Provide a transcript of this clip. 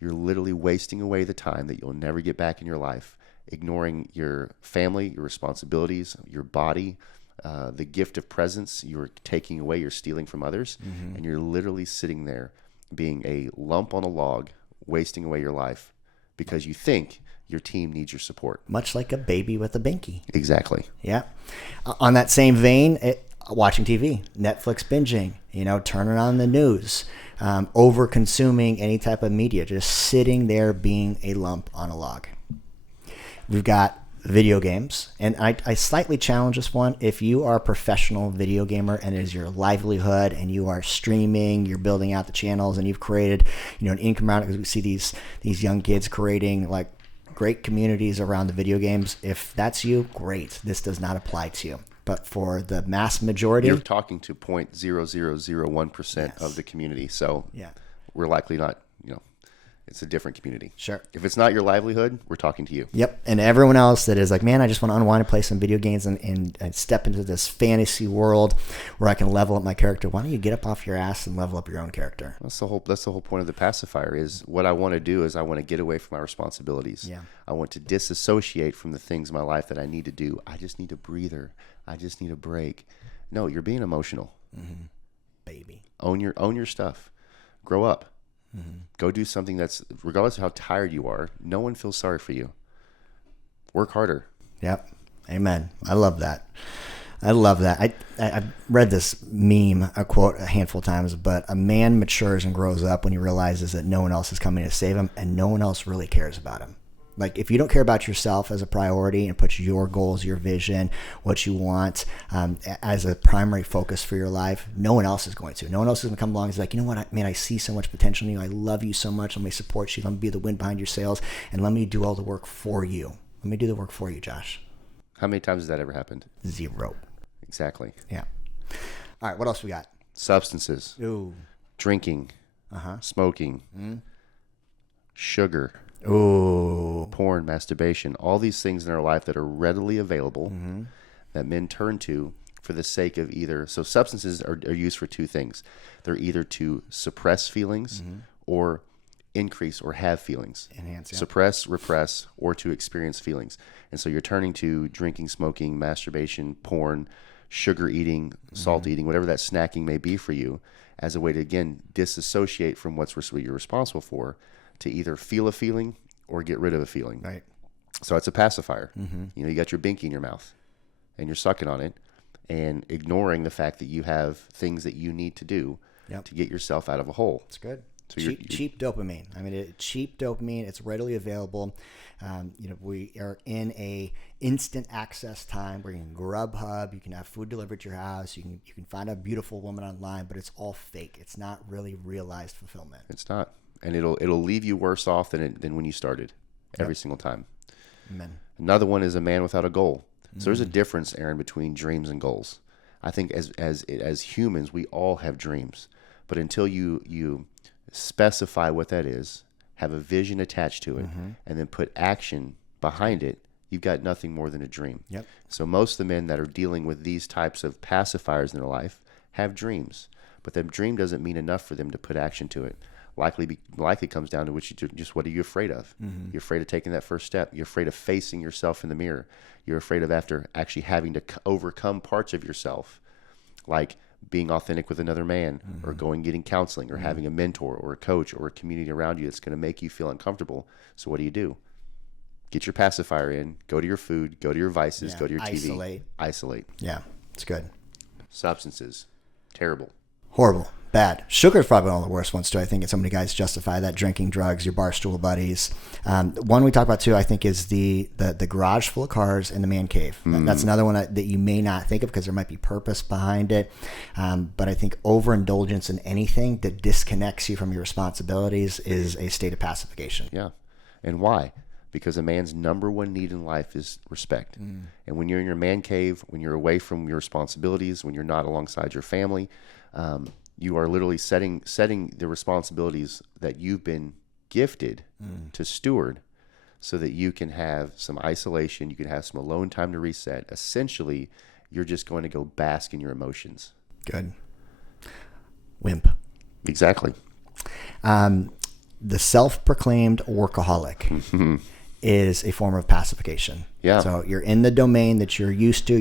you're literally wasting away the time that you'll never get back in your life, ignoring your family, your responsibilities, your body, the gift of presence you're taking away, you're stealing from others, and you're literally sitting there being a lump on a log, wasting away your life because you think your team needs your support. Much like a baby with a binky. Exactly. Yeah. On that same vein, watching TV, Netflix binging, turning on the news, over consuming any type of media, just sitting there being a lump on a log. We've got video games, and I slightly challenge this one. If you are a professional video gamer and it is your livelihood and you are streaming, you're building out the channels and you've created, an income around it, because we see these young kids creating like great communities around the video games. If that's you, great. This does not apply to you. But for the mass majority, you're talking to 0.0001% of the community. So we're likely not, it's a different community. Sure. If it's not your livelihood, we're talking to you. Yep. And everyone else that is like, man, I just want to unwind and play some video games and step into this fantasy world where I can level up my character. Why don't you get up off your ass and level up your own character? That's the whole point of the pacifier is what I want to do is I want to get away from my responsibilities. Yeah. I want to disassociate from the things in my life that I need to do. I just need a breather. I just need a break. No, you're being emotional. Mm-hmm. Baby. Own your stuff. Grow up. Mm-hmm. Go do something that's, regardless of how tired you are, no one feels sorry for you. Work harder. Yep. Amen. I love that. I've read this meme, a quote a handful of times, but a man matures and grows up when he realizes that no one else is coming to save him and no one else really cares about him. Like, if you don't care about yourself as a priority and put your goals, your vision, what you want as a primary focus for your life, no one else is going to. No one else is going to come along and is like, you know what, man, I see so much potential in you. I love you so much. Let me support you. Let me be the wind behind your sails, and let me do all the work for you. Let me do the work for you, Josh. How many times has that ever happened? 0. Exactly. Yeah. All right, what else we got? Substances. Ooh. Drinking. Smoking. Sugar. Ooh. Porn, masturbation, all these things in our life that are readily available that men turn to for the sake of either. So substances are used for two things. They're either to suppress feelings or increase or have feelings. Enhance, yeah. Suppress, repress, or to experience feelings. And so you're turning to drinking, smoking, masturbation, porn, sugar eating, salt eating, whatever that snacking may be for you, as a way to, again, disassociate from what you're responsible for, to either feel a feeling or get rid of a feeling. Right. So it's a pacifier. You got your binky in your mouth and you're sucking on it and ignoring the fact that you have things that you need to do to get yourself out of a hole. It's good. So cheap dopamine. I mean, cheap dopamine. It's readily available. We are in a instant access time where you can Grubhub, you can have food delivered to your house, you can find a beautiful woman online, but it's all fake. It's not really realized fulfillment. It's not. And it'll leave you worse off than when you started every single time. Amen. Another one is a man without a goal. So there's a difference, Aaron, between dreams and goals. I think as humans, we all have dreams, but until you specify what that is, have a vision attached to it, and then put action behind it, you've got nothing more than a dream. Yep. So most of the men that are dealing with these types of pacifiers in their life have dreams, but that dream doesn't mean enough for them to put action to it. Likely comes down to what are you afraid of? You're afraid of taking that first step. You're afraid of facing yourself in the mirror. You're afraid of after actually having to overcome parts of yourself, like being authentic with another man, or getting counseling, or having a mentor or a coach or a community around you that's going to make you feel uncomfortable. So what do? Get your pacifier in, go to your food, go to your vices, go to your TV. Isolate. Yeah, it's good. Substances. Terrible. Horrible. Bad. Sugar is probably one of the worst ones too. I think so many guys justify that. Drinking, drugs, your barstool buddies. One we talk about too, I think, is the garage full of cars and the man cave. That's another one that you may not think of because there might be purpose behind it. But I think overindulgence in anything that disconnects you from your responsibilities is a state of pacification. Yeah. And why? Because a man's number one need in life is respect. And when you're in your man cave, when you're away from your responsibilities, when you're not alongside your family, you are literally setting the responsibilities that you've been gifted to steward so that you can have some isolation, you can have some alone time to reset. Essentially, you're just going to go bask in your emotions. Good. Wimp. Exactly. the self-proclaimed workaholic is a form of pacification. Yeah. So you're in the domain that you're used to.